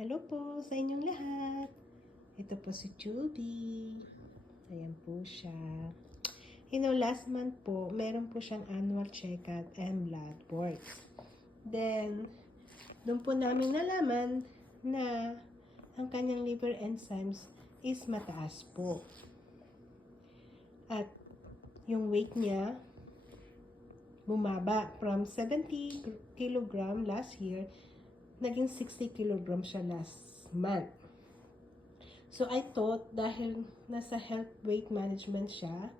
Hello po sa inyong lahat. Ito po si Judy. Ayan po siya. Last month po, meron po siyang annual check-up and blood works. Then, doon po namin nalaman na ang kanyang liver enzymes is mataas po. At yung weight niya bumaba from 70 kg last year, naging 60 kg siya last month. So, I thought, dahil nasa health weight management siya,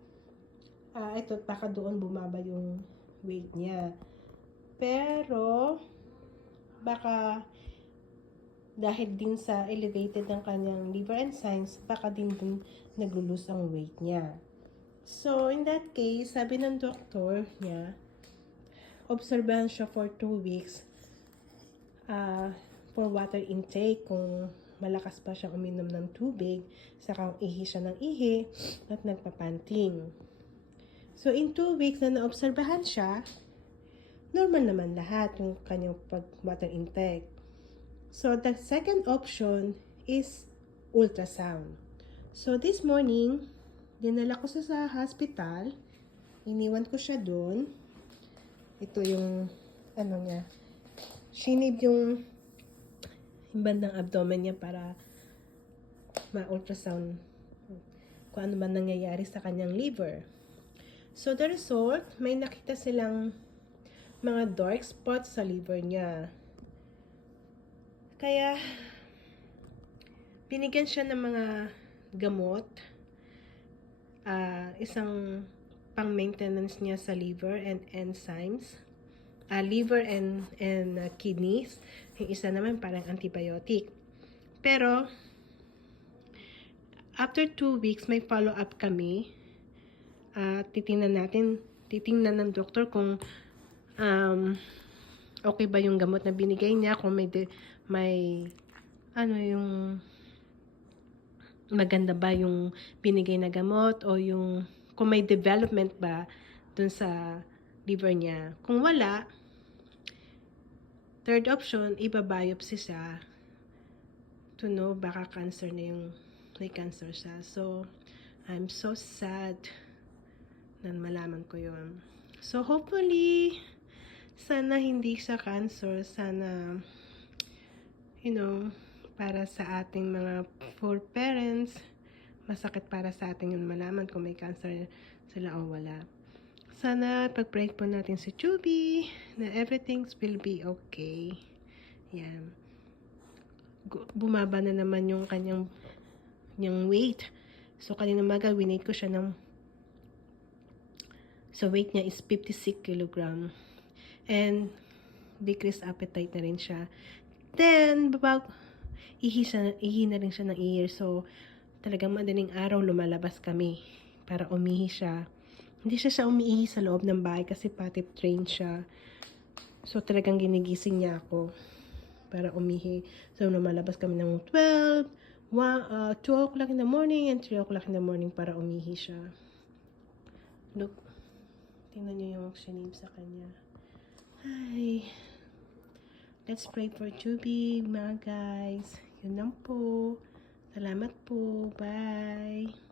I thought baka doon bumaba yung weight niya. Pero, baka dahil din sa elevated ng kanyang liver enzymes, baka din nag-lose ang weight niya. So, in that case, sabi ng doktor niya, obserbahan siya for 2 weeks for water intake, kung malakas pa siya uminom ng tubig, saka ihi siya ng ihi, at nagpapanting. So, in 2 weeks na naobserbahan siya, normal naman lahat yung kanyang water intake. So, the second option is ultrasound. So, this morning, dinala ko siya sa hospital, iniwan ko siya doon. Ito yung, niya, shinib yung bandang abdomen niya para ma-ultrasound kung ano man nangyayari sa kanyang liver. So, the result, may nakita silang mga dark spots sa liver niya. Kaya, binigyan siya ng mga gamot, isang pang-maintenance niya sa liver and enzymes, liver and kidneys. Yung isa naman parang antibiotic. Pero, after 2 weeks, may follow-up kami. Titingnan ng doktor kung okay ba yung gamot na binigay niya, kung may yung maganda ba yung binigay na gamot, o yung kung may development ba dun sa liver niya. Kung wala, third option, iba-biopsy siya to know baka cancer na yung may cancer siya. So, I'm so sad na malaman ko yun. So, hopefully, sana hindi siya cancer. Sana, para sa ating mga poor parents, masakit para sa atin yung malaman kung may cancer sila o wala. Sana pag-pray po natin si Chubby na everything will be okay. Yan. Bumaba na naman yung kanyang weight. So, kanina umaga, winate ko siya so, weight niya is 56 kg. And, decreased appetite na rin siya. Then, ihi na rin siya ng ear. So, talagang madaling araw lumalabas kami para umihi siya. Hindi siya umiihi sa loob ng bahay kasi potty trained siya. So, talagang ginigising niya ako para umihi. So, lumalabas kami ng 2 o'clock in the morning and 3 o'clock in the morning para umihi siya. Look. Tingnan niyo yung sinib sa kanya. Ay. Let's pray for Chubby, mga guys. Yun lang po. Salamat po. Bye.